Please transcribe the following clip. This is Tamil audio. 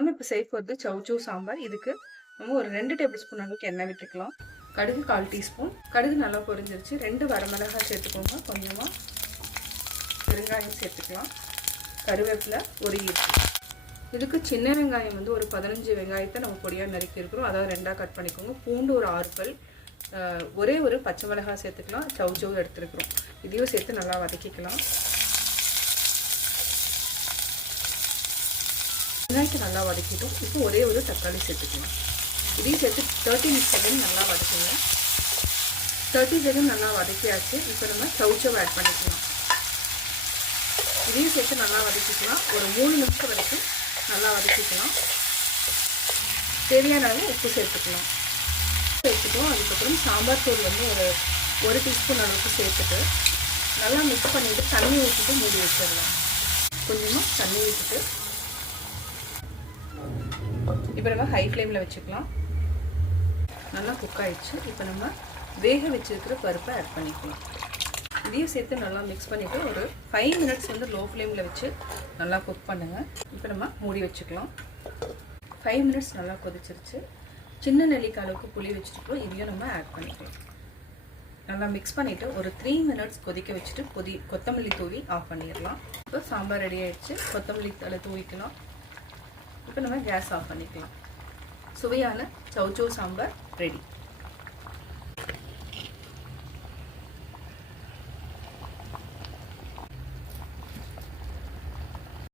நம்ம இப்போ செய்ய போகிறது சௌச்சௌ சாம்பார். இதுக்கு நம்ம ஒரு 2 டேபிள் ஸ்பூன் அளவுக்கு எண்ணெய் விட்டுக்கலாம். கடுகு 1/4 டீஸ்பூன். கடுகு நல்லா பொரிஞ்சிருச்சு. 2 வரமிளகாய் சேர்த்துக்கோங்க. கொஞ்சமாக பெருங்காயம் சேர்த்துக்கலாம். கருவேப்பிலை ஒரு ஈர்ப்பு. இதுக்கு சின்ன வெங்காயம் வந்து ஒரு 15 வெங்காயத்தை நம்ம பொடியாக நறுக்கி இருக்கிறோம். அதாவது 2ஆக கட் பண்ணிக்கோங்க. பூண்டு ஒரு 6 பல். ஒரே ஒரு பச்சை மிளகாய் சேர்த்துக்கலாம். சௌச்சௌ எடுத்துருக்குறோம். இதையும் சேர்த்து நல்லா வதக்கிக்கலாம். வெங்காயத்தை நல்லா வதக்கிட்டோம். இப்போ ஒரே ஒரு தக்காளி சேர்த்துக்கலாம். இதையும் சேர்த்து 30 செகண்ட் நல்லா வதக்குங்க. 30 செகண்ட் நல்லா வதக்கியாச்சு. இப்போ நம்ம சௌச்சௌ ஆட் பண்ணிக்கலாம். இதையும் சேர்த்து நல்லா வதக்கிக்கலாம். ஒரு 3 நிமிஷம் வரைக்கும் நல்லா வதக்கிக்கலாம். தேவையான அளவு உப்பு சேர்த்துக்கலாம். அதுக்கப்புறம் சாம்பார் தூள் வந்து ஒரு டீஸ்பூன் அளவுக்கு சேர்த்துட்டு நல்லா மிக்ஸ் பண்ணிவிட்டு தண்ணி ஊற்றிட்டு மூடி வச்சிடலாம். கொஞ்சமாக தண்ணி ஊற்றிட்டு இப்போ நம்ம ஹை ஃப்ளேமில் வச்சுக்கலாம். நல்லா குக் ஆகிடுச்சு. இப்போ நம்ம வேக வச்சுருக்கிற பருப்பை ஆட் பண்ணிக்கலாம். இதையும் சேர்த்து நல்லா மிக்ஸ் பண்ணிவிட்டு ஒரு 5 மினிட்ஸ் வந்து லோ ஃப்ளேமில் வச்சு நல்லா குக் பண்ணுங்கள். இப்போ நம்ம மூடி வச்சுக்கலாம். 5 மினிட்ஸ் நல்லா கொதிச்சிருச்சு. சின்ன நெல்லிக்காய் அளவுக்கு புளி வச்சுருக்கோம். இதையும் நம்ம ஆட் பண்ணிக்கலாம். நல்லா மிக்ஸ் பண்ணிவிட்டு ஒரு 3 மினிட்ஸ் கொதிக்க வச்சுட்டு கொத்தமல்லி தூவி ஆஃப் பண்ணிடலாம். இப்போ சாம்பார் ரெடி ஆகிடுச்சு. கொத்தமல்லி தலை தூவிக்கலாம். இப்போ நம்ம கேஸ் ஆஃப் பண்ணிக்கலாம். சுவையான சௌச்சௌ சாம்பார் ரெடி.